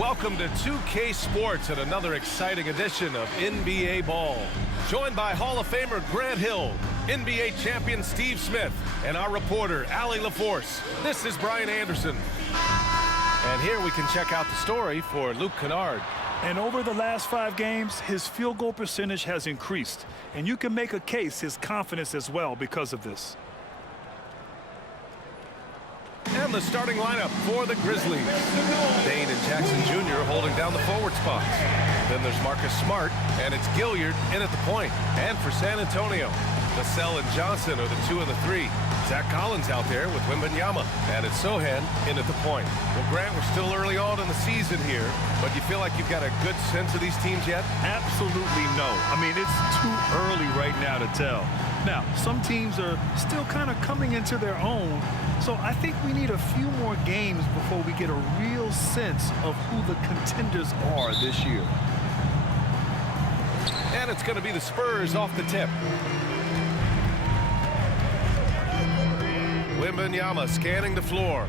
Welcome to 2K Sports and another exciting edition of NBA Ball. Joined by Hall of Famer Grant Hill, NBA champion Steve Smith, and our reporter, Allie LaForce. This is Brian Anderson. And here we can check out the story for Luke Kennard. And over the last 5 games, his field goal percentage has increased. And you can make a case his confidence as well because of this. And the starting lineup for the Grizzlies. Dane and Jackson Jr. holding down the forward spots. Then there's Marcus Smart, and it's Gilliard in at the point. And for San Antonio, Vassell and Johnson are the 2 and the 3. Zach Collins out there with Wembanyama. And it's Sohan in at the point. Well, Grant, we're still early on in the season here, but you feel like you've got a good sense of these teams yet? Absolutely no. I mean, it's too early right now to tell. Now, some teams are still kind of coming into their own, so I think we need a few more games before we get a real sense of who the contenders are this year. And it's going to be the Spurs off the tip. Wembanyama scanning the floor.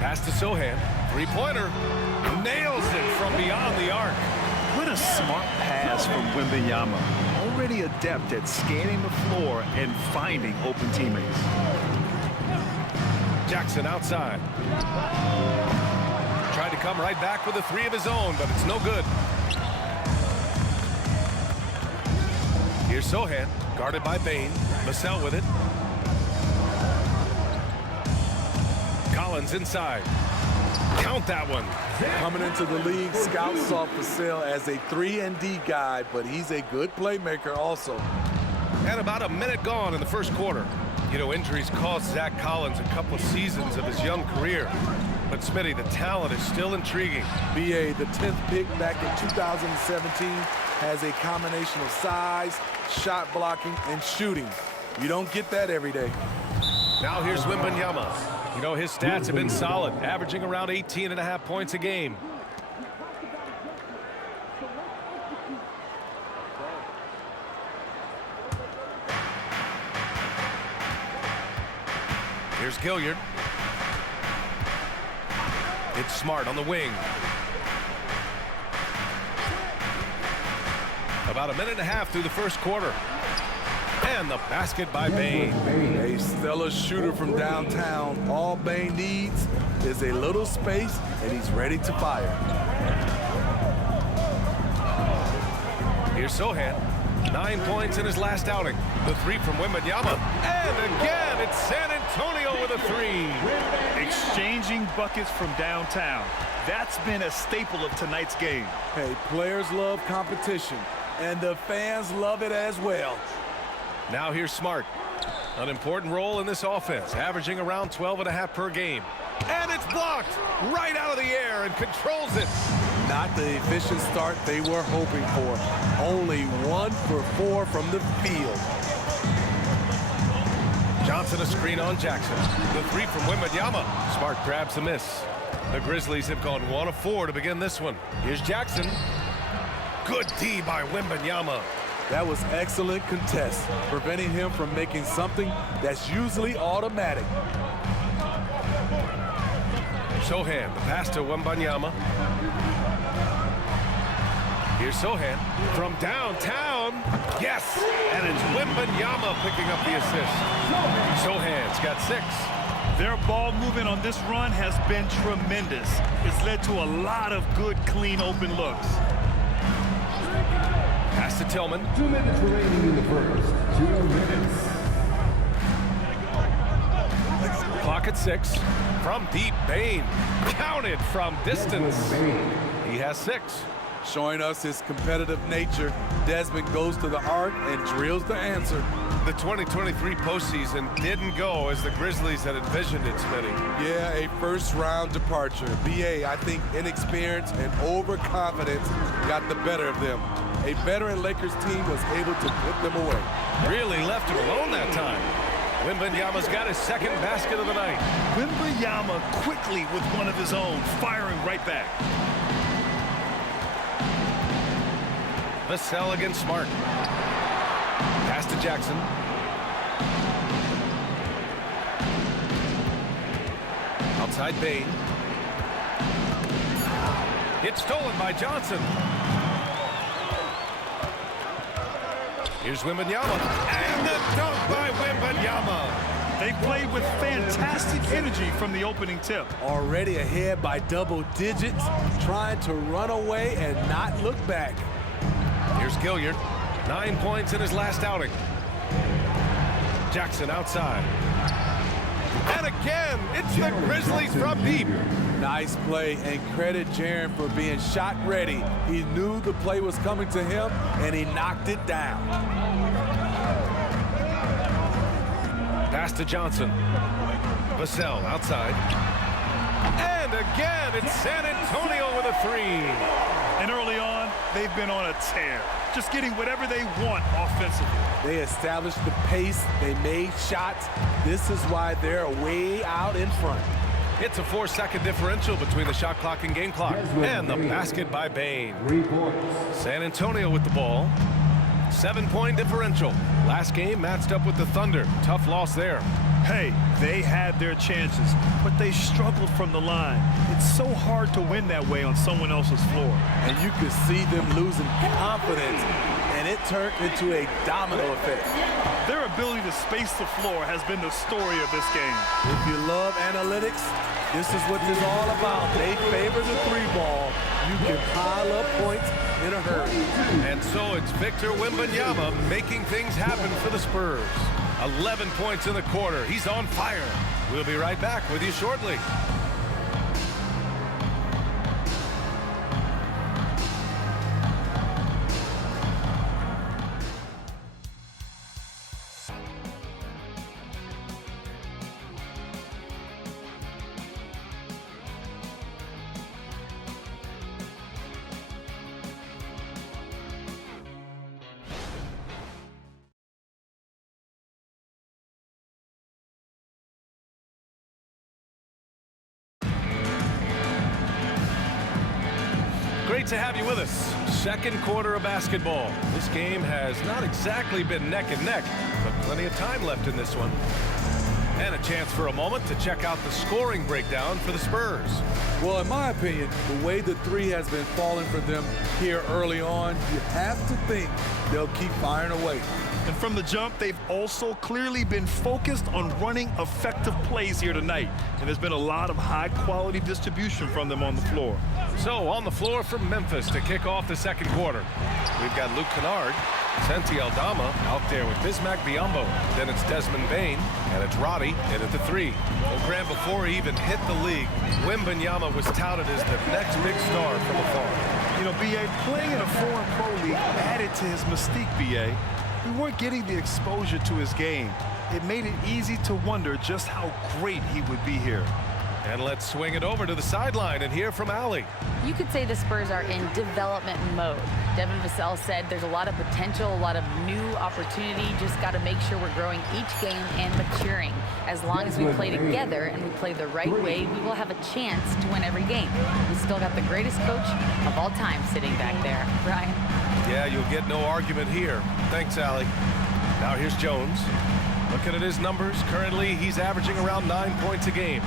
Pass to Sohan. Three-pointer. Nails it from beyond the arc. What a smart pass from Wembanyama. Already adept at scanning the floor and finding open teammates. Jackson outside. Tried to come right back with a 3 of his own, but it's no good. Here's Sohan, guarded by Bane. Vassell with it. Collins inside. Count that one. Coming into the league, scouts saw Vassell as a 3-and-D guy, but he's a good playmaker also. And about a minute gone in the first quarter. You know, injuries cost Zach Collins a couple of seasons of his young career. But, Smitty, the talent is still intriguing. B.A., the 10th pick back in 2017, has a combination of size, shot blocking, and shooting. You don't get that every day. Now here's Wembanyama. You know, his stats have been solid, averaging around 18.5 points a game. Here's Gilliard. It's Smart on the wing. About a minute and a half through the first quarter. And the basket by Bane. A stellar shooter from downtown. All Bane needs is a little space, and he's ready to fire. Here's Sohan. 9 points in his last outing. The 3 from Wembanyama. And again, it's San Antonio with a 3. Exchanging buckets from downtown. That's been a staple of tonight's game. Hey, players love competition, and the fans love it as well. Now here's Smart. An important role in this offense, averaging around 12.5 per game. And it's blocked right out of the air and controls it. Not the efficient start they were hoping for. Only 1 for 4 from the field. Johnson a screen on Jackson. The 3 from Wembanyama. Smart grabs the miss. The Grizzlies have gone 1 of 4 to begin this one. Here's Jackson. Good D by Wembanyama. That was excellent contest, preventing him from making something that's usually automatic. Sohan, the pass to Wembanyama. Here's Sohan from downtown. Yes! And it's Wembanyama picking up the assist. Sohan's got 6. Their ball movement on this run has been tremendous. It's led to a lot of good, clean, open looks. Pass to Tillman. 2 minutes remaining in the first. 2 minutes. Clock at 6. From deep, Bane. Counted from distance. He has 6. Showing us his competitive nature, Desmond goes to the arc and drills the answer. The 2023 postseason didn't go as the Grizzlies had envisioned it, Smitty. Yeah, a first-round departure. B.A., I think inexperience and overconfidence got the better of them. A veteran Lakers team was able to put them away. Really left him alone that time. Wembanyama's got his 2nd basket of the night. Wembanyama quickly with one of his own, firing right back. Vassell against Smart. Pass to Jackson. Outside Bain. It's stolen by Johnson. Here's Wembanyama. And the dunk by Wembanyama. They played with fantastic energy from the opening tip. Already ahead by double digits, trying to run away and not look back. Here's Gilliard. 9 points in his last outing. Jackson outside. And again, it's the Grizzlies from deep. Nice play, and credit Jaren for being shot ready. He knew the play was coming to him, and he knocked it down. Pass to Johnson. Vassell outside. And again, it's San Antonio with a three. And early on, they've been on a tear, just getting whatever they want offensively. They established the pace. They made shots. This is why they're way out in front. It's a 4-second differential between the shot clock and game clock. And the basket by Bain. 3 points. San Antonio with the ball. 7-point differential. Last game matched up with the Thunder. Tough loss there. Hey, they had their chances, but they struggled from the line. It's so hard to win that way on someone else's floor. And you could see them losing confidence, and it turned into a domino effect. Their ability to space the floor has been the story of this game. If you love analytics, this is what this is all about. They favor the three ball. You can pile up points in a hurry. And so it's Victor Wembanyama making things happen for the Spurs. 11 points in the quarter. He's on fire. We'll be right back with you shortly. Great to have you with us. Second quarter of basketball. This game has not exactly been neck and neck, but plenty of time left in this one. And a chance for a moment to check out the scoring breakdown for the Spurs. Well, in my opinion, the way the three has been falling for them here early on, you have to think they'll keep firing away. And from the jump, they've also clearly been focused on running effective plays here tonight. And there's been a lot of high-quality distribution from them on the floor. So on the floor from Memphis to kick off the second quarter. We've got Luke Kennard, Santi Aldama out there with Bismack Biyombo. Then it's Desmond Bain, and it's Roddy in at the three. Well, Graham, before he even hit the league, Wembanyama was touted as the next big star from afar. You know, B.A., playing in a foreign pro league added to his mystique, B.A. We weren't getting the exposure to his game. It made it easy to wonder just how great he would be here. And let's swing it over to the sideline and hear from Allie. You could say the Spurs are in development mode. Devin Vassell said there's a lot of potential, a lot of new opportunity. Just got to make sure we're growing each game and maturing. As long as we play together and we play the right way, we will have a chance to win every game. We still got the greatest coach of all time sitting back there. Ryan? Yeah, you'll get no argument here. Thanks, Allie. Now here's Jones. Looking at his numbers, currently he's averaging around 9 points a game.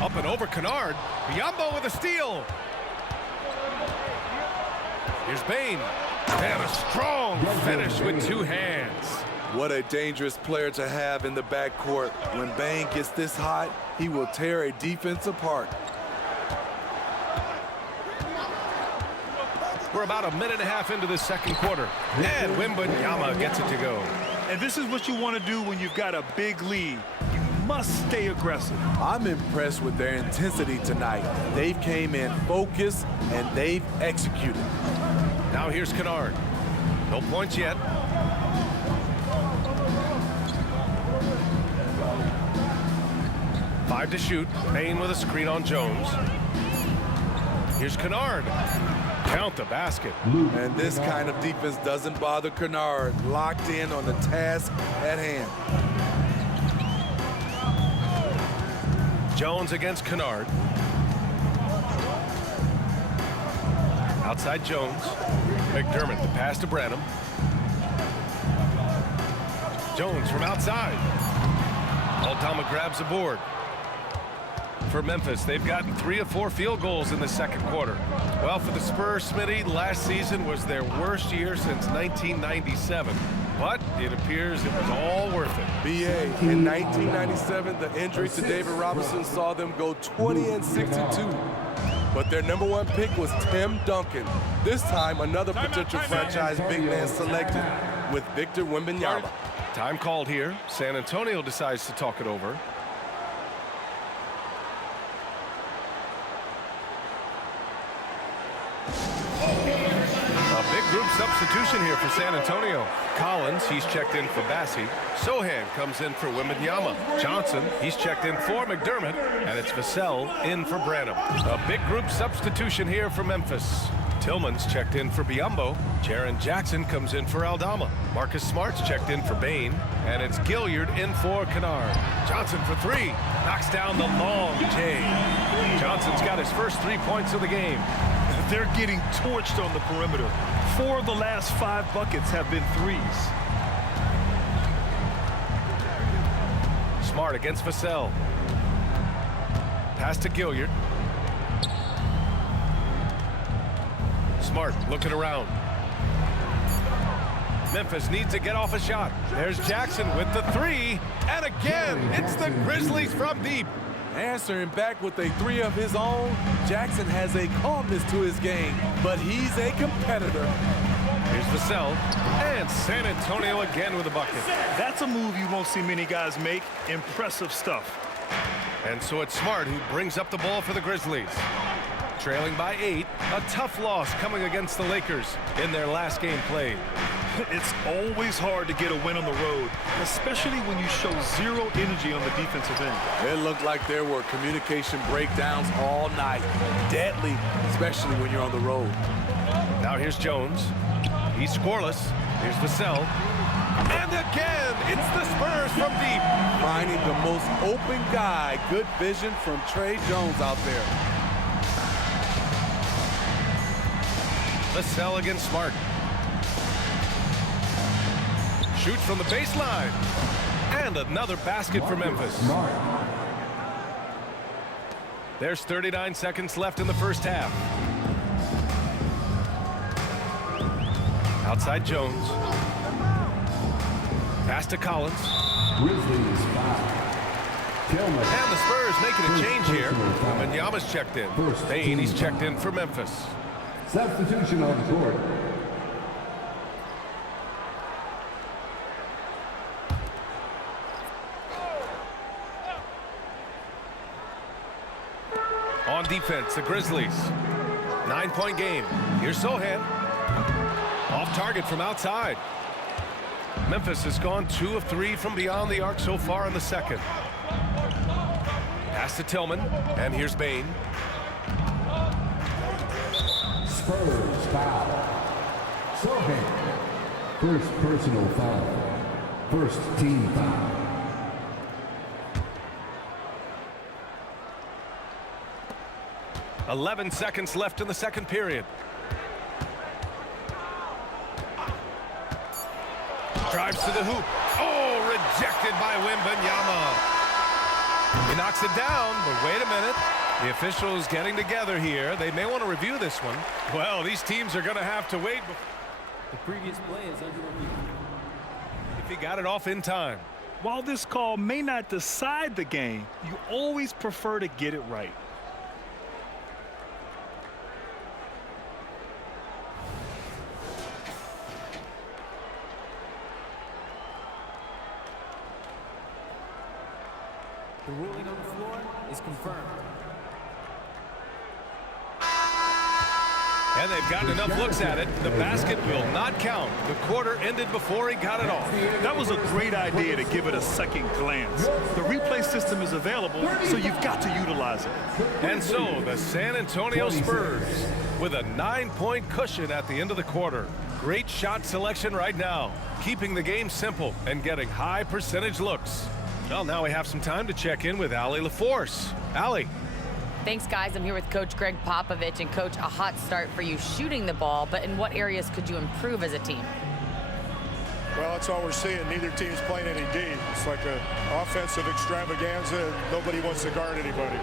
Up and over Kennard. Biyombo with a steal. Here's Bain. And a strong finish with two hands. What a dangerous player to have in the backcourt. When Bain gets this hot, he will tear a defense apart. We're about a minute and a half into the second quarter. And Wembanyama gets it to go. And this is what you want to do when you've got a big lead. You must stay aggressive. I'm impressed with their intensity tonight. They've came in focused and they've executed. Now here's Kennard. No points yet. Five to shoot. Bain with a screen on Jones. Here's Kennard. Count the basket. And this kind of defense doesn't bother Kennard. Locked in on the task at hand. Jones against Kennard. Outside Jones. McDermott, the pass to Branham. Jones from outside. Aldama grabs the board. For Memphis, they've gotten 3 of 4 field goals in the second quarter. Well, for the Spurs, Smitty, last season was their worst year since 1997. But it appears it was all worth it. BA, in 1997, the injury to David Robinson saw them go 20-62. But their #1 pick was Tim Duncan. This time, another potential franchise big man selected with Victor Wembanyama. Time called here. San Antonio decides to talk it over. A big group substitution here for San Antonio. Collins, he's checked in for Bassi. Sohan comes in for Wembanyama. Johnson, he's checked in for McDermott. And it's Vassell in for Branham. A big group substitution here for Memphis. Tillman's checked in for Biyombo. Jaren Jackson comes in for Aldama. Marcus Smart's checked in for Bain. And it's Gilliard in for Kennard. Johnson for 3. Knocks down the long J. Johnson's got his first 3 points of the game. They're getting torched on the perimeter. 4 of the last 5 buckets have been threes. Smart against Vassell. Pass to Gilliard. Smart looking around. Memphis needs to get off a shot. There's Jackson with the 3. And again, it's the Grizzlies from deep. Answering back with a 3 of his own, Jackson has a calmness to his game, but he's a competitor. Here's Vassell, and San Antonio again with a bucket. That's a move you won't see many guys make. Impressive stuff. And so it's Smart who brings up the ball for the Grizzlies. Trailing by 8, a tough loss coming against the Lakers in their last game played. It's always hard to get a win on the road, especially when you show zero energy on the defensive end. It looked like there were communication breakdowns all night. Deadly, especially when you're on the road. Now here's Jones. He's scoreless. Here's Vassell. And again, it's the Spurs from deep. Finding the most open guy. Good vision from Trey Jones out there. Vassell against Smart. Shoots from the baseline. And another basket for Memphis. There's 39 seconds left in the first half. Outside Jones. Pass to Collins. Grizzlies foul. Tillman. And the Spurs making a change here. Wembanyama's checked in. Bain, he's checked in for Memphis. Substitution on the court. On defense, the Grizzlies. 9-point game. Here's Sohan. Off target from outside. Memphis has gone 2 of 3 from beyond the arc so far in the second. Pass to Tillman. And here's Bain. Spurs foul. Sohan. First personal foul. First team foul. .11 seconds left in the second period. Drives to the hoop. Oh, rejected by Wembanyama. He knocks it down, but wait a minute. The officials getting together here. They may want to review this one. Well, these teams are going to have to wait. The previous play is under review. If he got it off in time. While this call may not decide the game, you always prefer to get it right. The ruling on the floor is confirmed. And they've gotten enough looks at it. The basket will not count. The quarter ended before he got it off. That was a great idea to give it a second glance. The replay system is available, so you've got to utilize it. And so the San Antonio Spurs with a 9-point cushion at the end of the quarter. Great shot selection right now, keeping the game simple and getting high percentage looks. Well, now we have some time to check in with Allie LaForce. Allie. Thanks, guys. I'm here with Coach Greg Popovich. And, Coach, a hot start for you shooting the ball, but in what areas could you improve as a team? Well, that's all we're seeing. Neither team's playing any D. It's like an offensive extravaganza, and nobody wants to guard anybody.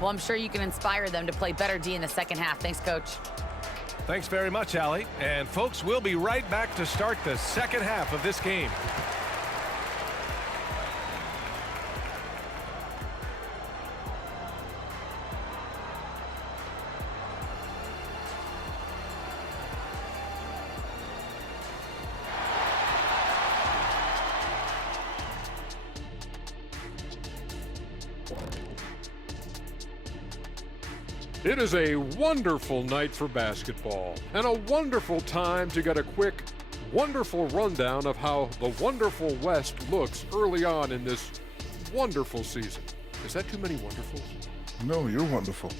Well, I'm sure you can inspire them to play better D in the second half. Thanks, Coach. Thanks very much, Allie. And folks, we'll be right back to start the second half of this game. It is a wonderful night for basketball and a wonderful time to get a quick, wonderful rundown of how the wonderful West looks early on in this wonderful season. Is that too many wonderfuls? No, you're wonderful.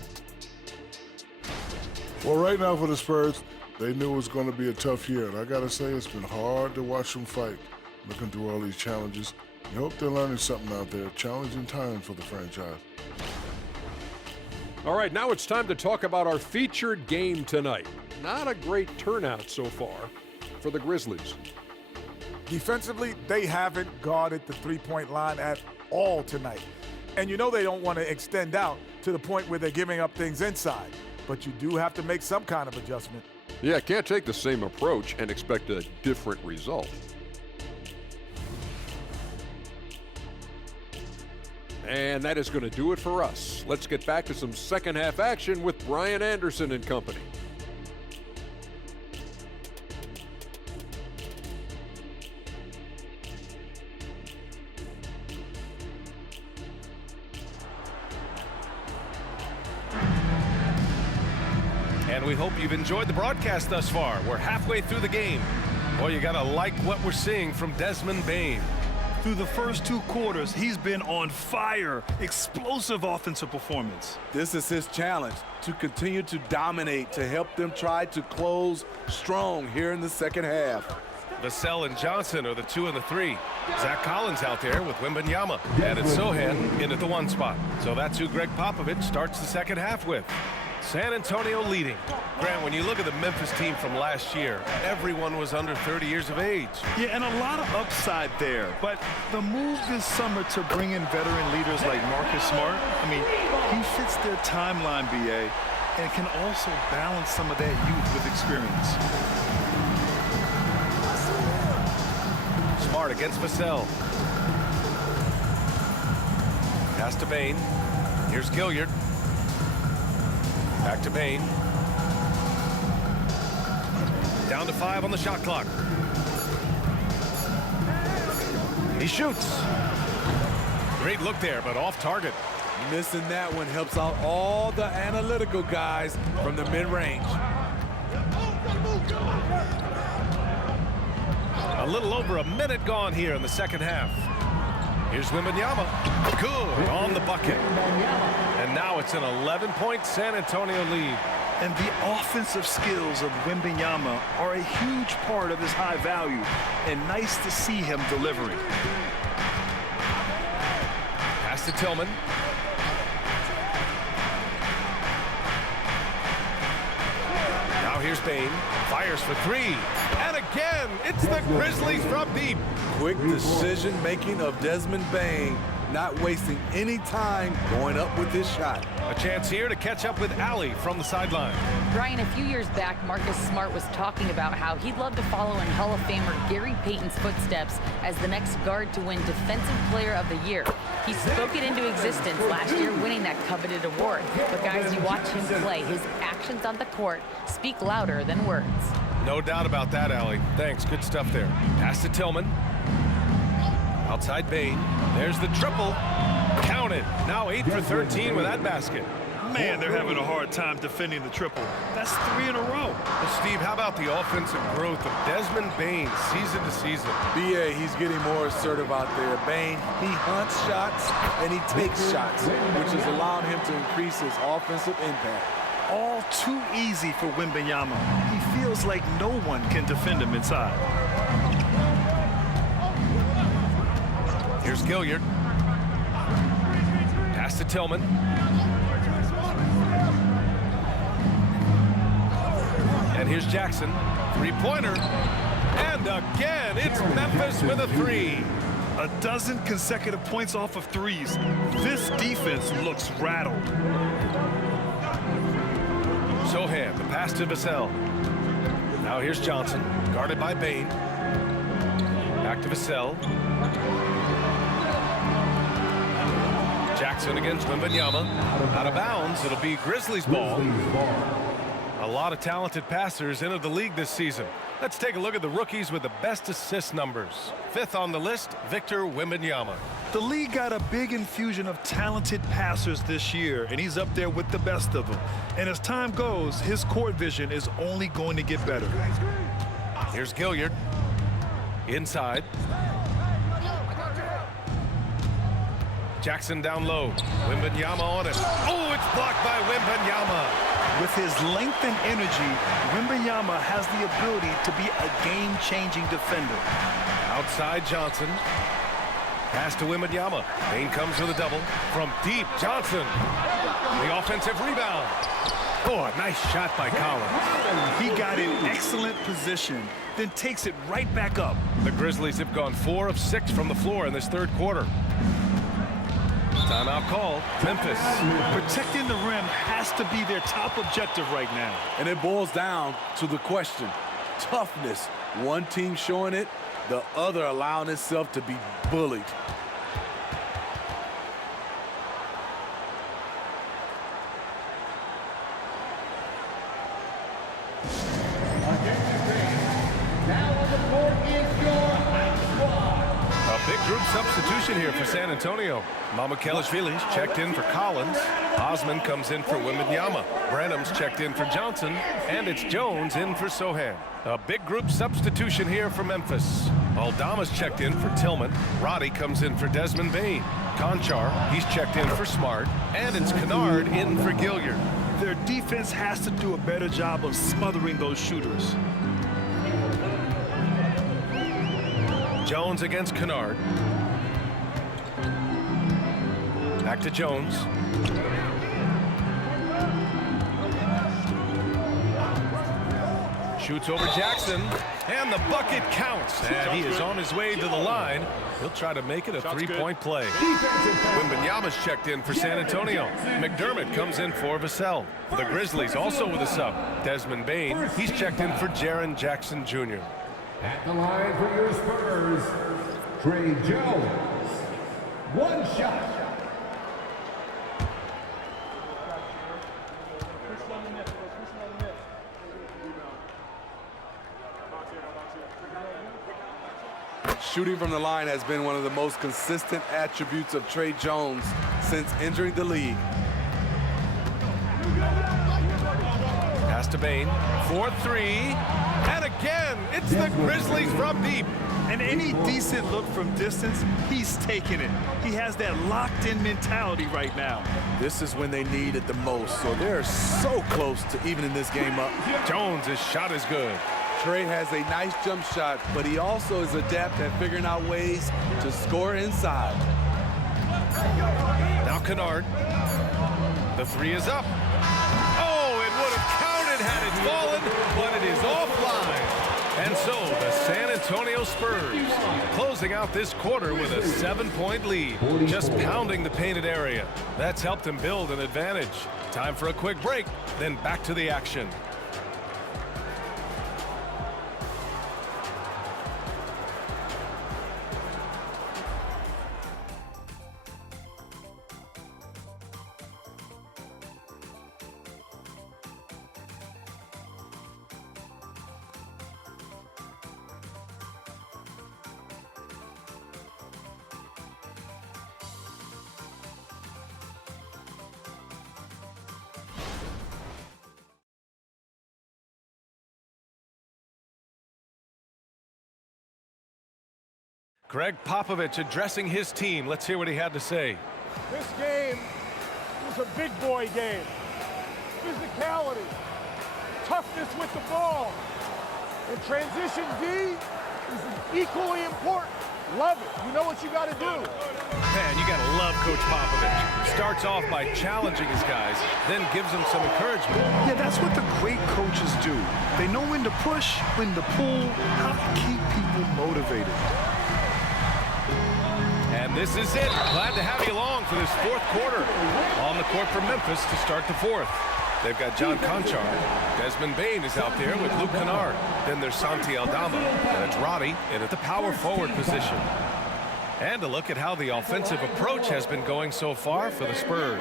Well, right now for the Spurs, they knew it was going to be a tough year. And I got to say, it's been hard to watch them fight, looking through all these challenges. I hope they're learning something out there. Challenging times for the franchise. All right, now it's time to talk about our featured game tonight. Not a great turnout so far for the Grizzlies. Defensively, they haven't guarded the three-point line at all tonight. And you know they don't want to extend out to the point where they're giving up things inside. But you do have to make some kind of adjustment. Yeah, can't take the same approach and expect a different result. And that is going to do it for us. Let's get back to some second half action with Brian Anderson and company. And we hope you've enjoyed the broadcast thus far. We're halfway through the game. Boy, you got to like what we're seeing from Desmond Bane. Through the first 2 quarters, he's been on fire. Explosive offensive performance. This is his challenge, to continue to dominate, to help them try to close strong here in the second half. Vassell and Johnson are the 2 and the 3. Zach Collins out there with Wembanyama. And it's Sohan in at the 1 spot. So that's who Greg Popovich starts the second half with. San Antonio leading. Grant, when you look at the Memphis team from last year, everyone was under 30 years of age. Yeah, and a lot of upside there. But the move this summer to bring in veteran leaders like Marcus Smart, I mean, he fits their timeline, BA, and can also balance some of that youth with experience. Smart against Vassell. Pass to Bane. Here's Gilliard. Back to Bane. Down to 5 on the shot clock. He shoots. Great look there, but off target. Missing that one helps out all the analytical guys from the mid-range. A little over a minute gone here in the second half. Here's Wembanyama. Good on the bucket. And now it's an 11-point San Antonio lead. And the offensive skills of Wembanyama are a huge part of his high value, and nice to see him delivering. Pass to Tillman. Now here's Bane. Fires for 3. And again, it's the Grizzlies from deep. Quick decision-making of Desmond Bane, not wasting any time going up with his shot. A chance here to catch up with Allie from the sideline. Brian, a few years back, Marcus Smart was talking about how he'd love to follow in Hall of Famer Gary Payton's footsteps as the next guard to win Defensive Player of the Year. He spoke it into existence last year, winning that coveted award. But guys, you watch him play, his actions on the court speak louder than words. No doubt about that, Allie. Thanks, good stuff there. Pass to Tillman. Outside Bane. There's the triple. Counted. Now 8 for 13 with that basket. Man, they're having a hard time defending the triple. That's 3 in a row. Well, Steve, how about the offensive growth of Desmond Bane season to season? BA, he's getting more assertive out there. Bane, he hunts shots and he takes shots, which has allowed him to increase his offensive impact. All too easy for Wembanyama. He feels like no one can defend him inside. Here's Gilliard. Pass to Tillman. And here's Jackson. 3-pointer. And again, it's Memphis with a 3. A dozen consecutive points off of threes. This defense looks rattled. Sohan, the pass to Vassell. Now here's Johnson, guarded by Bain. Back to Vassell. Jackson against Wembanyama. Out of bounds. It'll be Grizzlies ball. A lot of talented passers entered the league this season. Let's take a look at the rookies with the best assist numbers. 5th on the list, Victor Wembanyama. The league got a big infusion of talented passers this year, and he's up there with the best of them. And as time goes, his court vision is only going to get better. Here's Gilliard. Inside. Jackson down low. Wembanyama on it. Oh, it's blocked by Wembanyama. With his length and energy, Wembanyama has the ability to be a game-changing defender. Outside Johnson. Pass to Wembanyama. Bain comes with a double. From deep, Johnson. The offensive rebound. Oh, a nice shot by Collins. He got in excellent position, then takes it right back up. The Grizzlies have gone 4 of 6 from the floor in this third quarter. Timeout call, Memphis. Protecting the rim has to be their top objective right now. And it boils down to the question. Toughness. One team showing it, the other allowing itself to be bullied. Big group substitution here for San Antonio. Mamukelashvili's checked in for Collins. Osman comes in for Wembanyama. Branham's checked in for Johnson. And it's Jones in for Sohan. A big group substitution here for Memphis. Aldama's checked in for Tillman. Roddy comes in for Desmond Bain. Conchar, he's checked in for Smart. And it's Kennard in for Gilliard. Their defense has to do a better job of smothering those shooters. Jones against Kennard. Back to Jones. Shoots over Jackson. And the bucket counts. And he is on his way to the line. He'll try to make it a three-point play. Wembanyama's checked in for San Antonio. McDermott comes in for Vassell. The Grizzlies also with a sub. Desmond Bain. He's checked in for Jaren Jackson Jr. At the line for your Spurs, Trey Jones. One shot. Shooting from the line has been one of the most consistent attributes of Trey Jones since entering the league. Pass to Bain. 4-3. And again, it's the Grizzlies from deep. And any decent look from distance, he's taking it. He has that locked-in mentality right now. This is when they need it the most, so they're so close to evening this game up. Jones' shot is good. Trey has a nice jump shot, but he also is adept at figuring out ways to score inside. Now Kennard. The three is up. Oh, it would have counted had it fallen, but it is offline. And so the San Antonio Spurs closing out this quarter with a 7-point lead, just pounding the painted area. That's helped them build an advantage. Time for a quick break, then back to the action. Greg Popovich addressing his team. Let's hear what he had to say. This game was a big boy game. Physicality, toughness with the ball. And transition D is equally important. Love it. You know what you got to do. Man, you got to love Coach Popovich. Starts off by challenging his guys, then gives them some encouragement. Yeah, that's what the great coaches do. They know when to push, when to pull, how to keep people motivated. This is it. Glad to have you along for this fourth quarter. On the court for Memphis to start the fourth. They've got John Conchar. Desmond Bane is out there with Luke Kennard. Then there's Santi Aldama. And it's Roddy in at the power forward position. And a look at how the offensive approach has been going so far for the Spurs.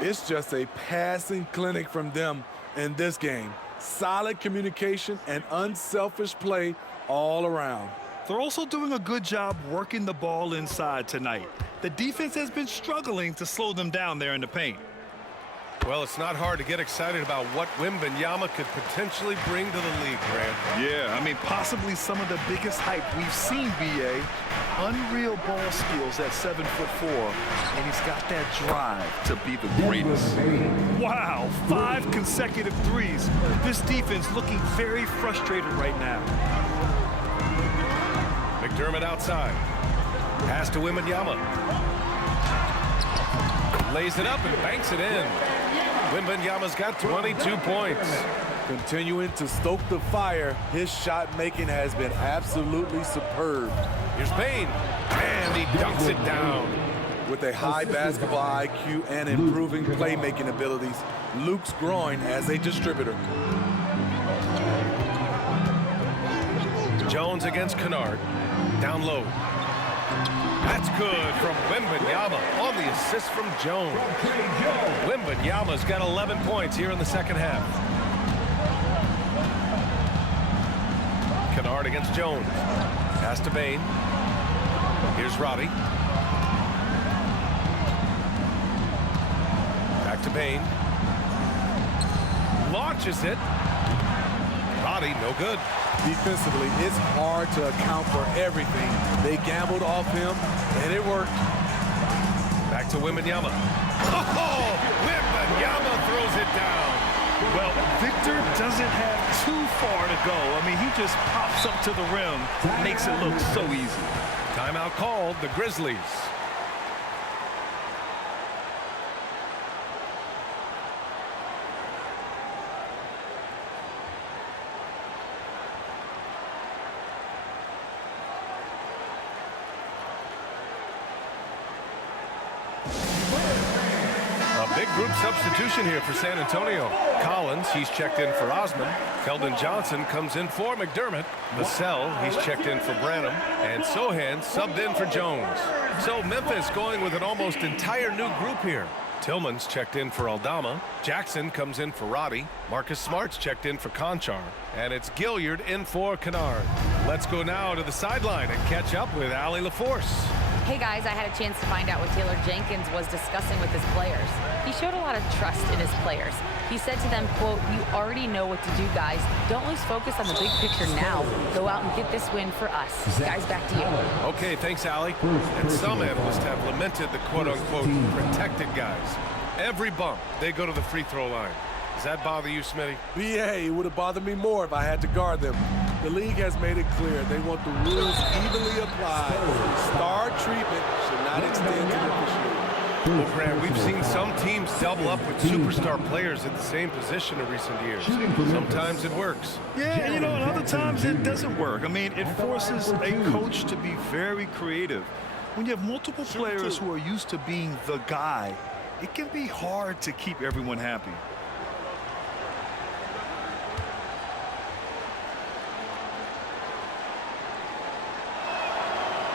It's just a passing clinic from them in this game. Solid communication and unselfish play all around. They're also doing a good job working the ball inside tonight. The defense has been struggling to slow them down there in the paint. Well, it's not hard to get excited about what Wembanyama could potentially bring to the league, Grant. Yeah, I mean, possibly some of the biggest hype we've seen, B.A. Unreal ball skills at 7'4", and he's got that drive to be the greatest. Wow, 5 consecutive threes. This defense looking very frustrated right now. McDermott outside. Pass to Wembanyama. Lays it up and banks it in. Wembanyama's got 22 points. Continuing to stoke the fire, his shot making has been absolutely superb. Here's Bane, and he dunks it down. With a high basketball IQ and improving playmaking abilities, Luke's growing as a distributor. Jones against Kennard. Down low. That's good from Wembanyama on the assist from Jones. Wembanyama's got 11 points here in the second half. Kennard against Jones. Pass to Bane. Here's Roddy. Back to Bane. Launches it. Roddy, no good. Defensively, it's hard to account for everything. They gambled off him, and it worked. Back to Wembanyama. Oh, Wembanyama throws it down. Well, Victor doesn't have too far to go. I mean, he just pops up to the rim, makes it look so easy. Timeout called, the Grizzlies. Big group substitution here for San Antonio. Collins, he's checked in for Osman. Keldon Johnson comes in for McDermott. Vassell, he's checked in for Branham. And Sohan subbed in for Jones. So Memphis going with an almost entire new group here. Tillman's checked in for Aldama. Jackson comes in for Roddy. Marcus Smart's checked in for Conchar. And it's Gilliard in for Kennard. Let's go now to the sideline and catch up with Allie LaForce. Hey guys, I had a chance to find out what Taylor Jenkins was discussing with his players. He showed a lot of trust in his players. He said to them, quote, "You already know what to do, guys. Don't lose focus on the big picture now. Go out and get this win for us." Guys, back to you. Okay, thanks, Allie. And some analysts have lamented the quote-unquote protected guys. Every bump, they go to the free throw line. Does that bother you, Smitty? BA, it would have bothered me more if I had to guard them. The league has made it clear they want the rules evenly applied. Star treatment should not extend to the officiating. Well, Grant, we've seen some teams double up with superstar players at the same position in recent years. Sometimes it works. Yeah, and you know, and other times it doesn't work. I mean, it forces a coach to be very creative. When you have multiple players who are used to being the guy, it can be hard to keep everyone happy.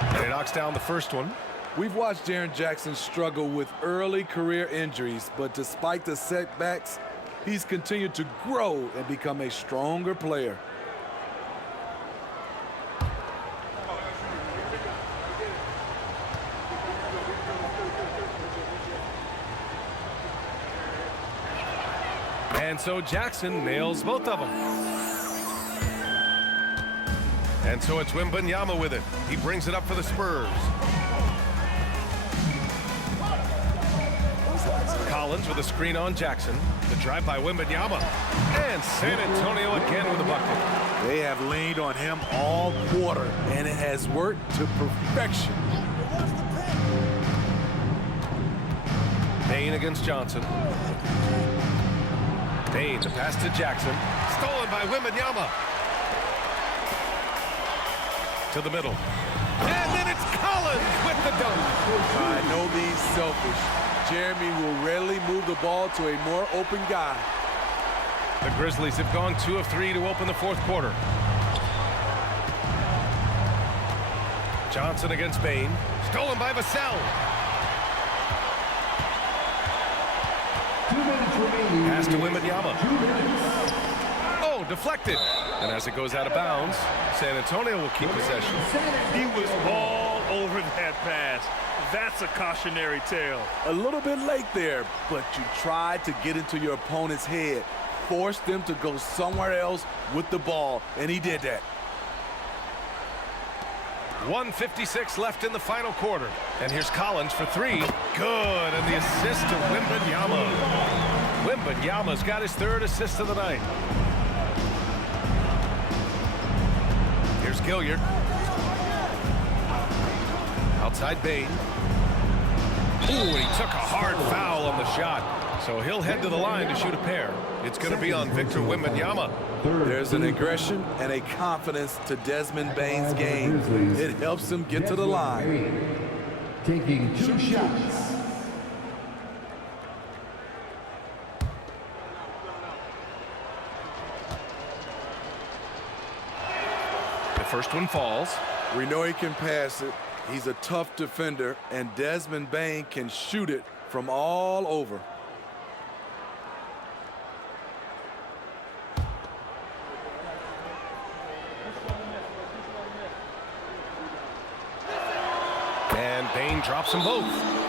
And he knocks down the first one. We've watched Jaren Jackson struggle with early career injuries, but despite the setbacks, he's continued to grow and become a stronger player. And so Jackson nails both of them. And so it's Wembanyama with it. He brings it up for the Spurs. Collins with a screen on Jackson. The drive by Wembanyama. And San Antonio again with a bucket. They have leaned on him all quarter, and it has worked to perfection. Bane against Johnson. Bane, the pass to Jackson. Stolen by Wembanyama. To the middle. And then it's Collins. Collins with the dunk. I know these selfish. Jeremy will rarely move the ball to a more open guy. The Grizzlies have gone 2 of 3 to open the fourth quarter. Johnson against Bain. Stolen by Vassell. 2 minutes remaining. Pass to Wembanyama. Oh, deflected. And as it goes out of bounds, San Antonio will keep possession. He was all over that pass. That's a cautionary tale. A little bit late there, but you tried to get into your opponent's head. Force them to go somewhere else with the ball, and he did that. 1:56 left in the final quarter. And here's Collins for 3. Good, and the assist to Wembanyama. Wembanyama's got his 3rd assist of the night. Here's Gilliard. Outside Bain. Ooh, and he took a hard foul on the shot. So he'll head to the line to shoot a pair. It's going to be on Victor Wembanyama. There's an aggression and a confidence to Desmond Bain's game. It helps him get to the line. Taking 2 shots. The first one falls. We know he can pass it. He's a tough defender, and Desmond Bain can shoot it from all over. And Bain drops them both.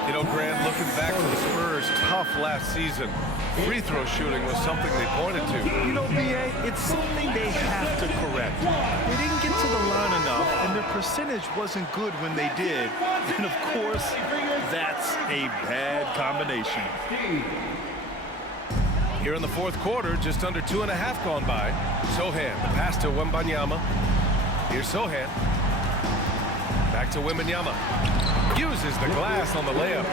You know, Grant, looking back to the Spurs' tough last season, free throw shooting was something they pointed to. You know, B.A., it's something they have to correct. They didn't get to the line enough, and their percentage wasn't good when they did. And, of course, that's a bad combination. Here in the fourth quarter, just under 2.5 gone by. Sohan, the pass to Wembanyama. Here's Sohan. Back to Wembanyama. Uses the glass on the layup.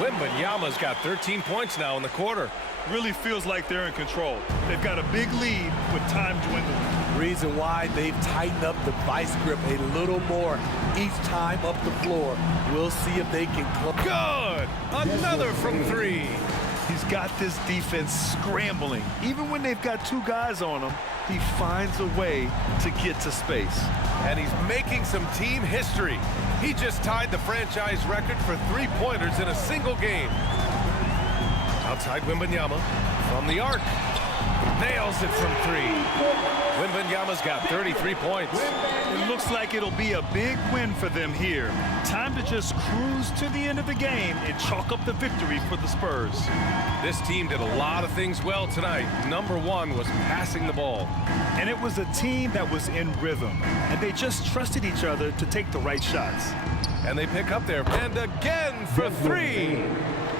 Wembanyama's got 13 points now in the quarter. Really feels like they're in control. They've got a big lead with time dwindling. Reason why they've tightened up the vice grip a little more each time up the floor. We'll see if they can close. Good! Another from 3. He's got this defense scrambling. Even when they've got 2 guys on him, he finds a way to get to space. And he's making some team history. He just tied the franchise record for 3-pointers in a single game. Outside Wembanyama from the arc. Nails it from 3. Wembanyama's got 33 points. It looks like it'll be a big win for them here. Time to just cruise to the end of the game and chalk up the victory for the Spurs. This team did a lot of things well tonight. Number 1 was passing the ball. And it was a team that was in rhythm. And they just trusted each other to take the right shots. And they pick up there. And again for 3.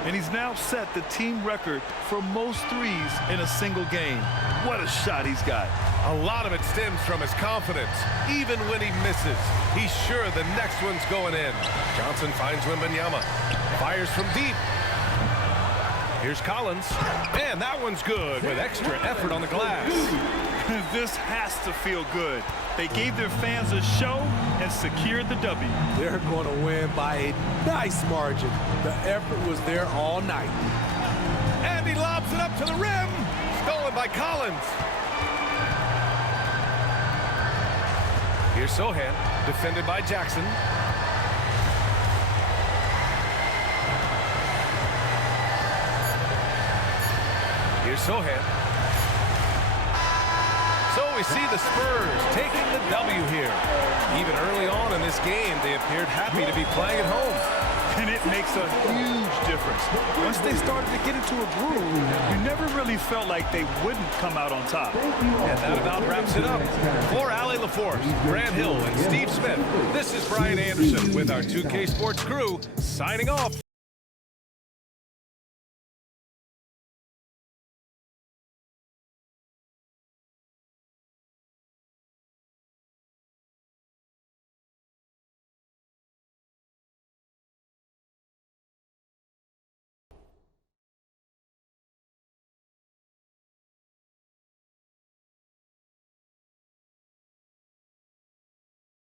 And he's now set the team record for most threes in a single game. What a shot he's got. A lot of it stems from his confidence. Even when he misses, he's sure the next one's going in. Johnson finds Wembanyama. Fires from deep. Here's Collins. And that one's good with extra effort on the glass. This has to feel good. They gave their fans a show and secured the W. They're going to win by a nice margin. The effort was there all night. And he lobs it up to the rim. Stolen by Collins. Here's Sohan, defended by Jackson. Here's Sohan. So we see the Spurs taking the W here. Even early on in this game, they appeared happy to be playing at home. And it makes a huge difference. Once they started to get into a groove, you never really felt like they wouldn't come out on top. And that about wraps it up. For Allie LaForce, Grant Hill, and Steve Smith, this is Brian Anderson with our 2K Sports crew signing off.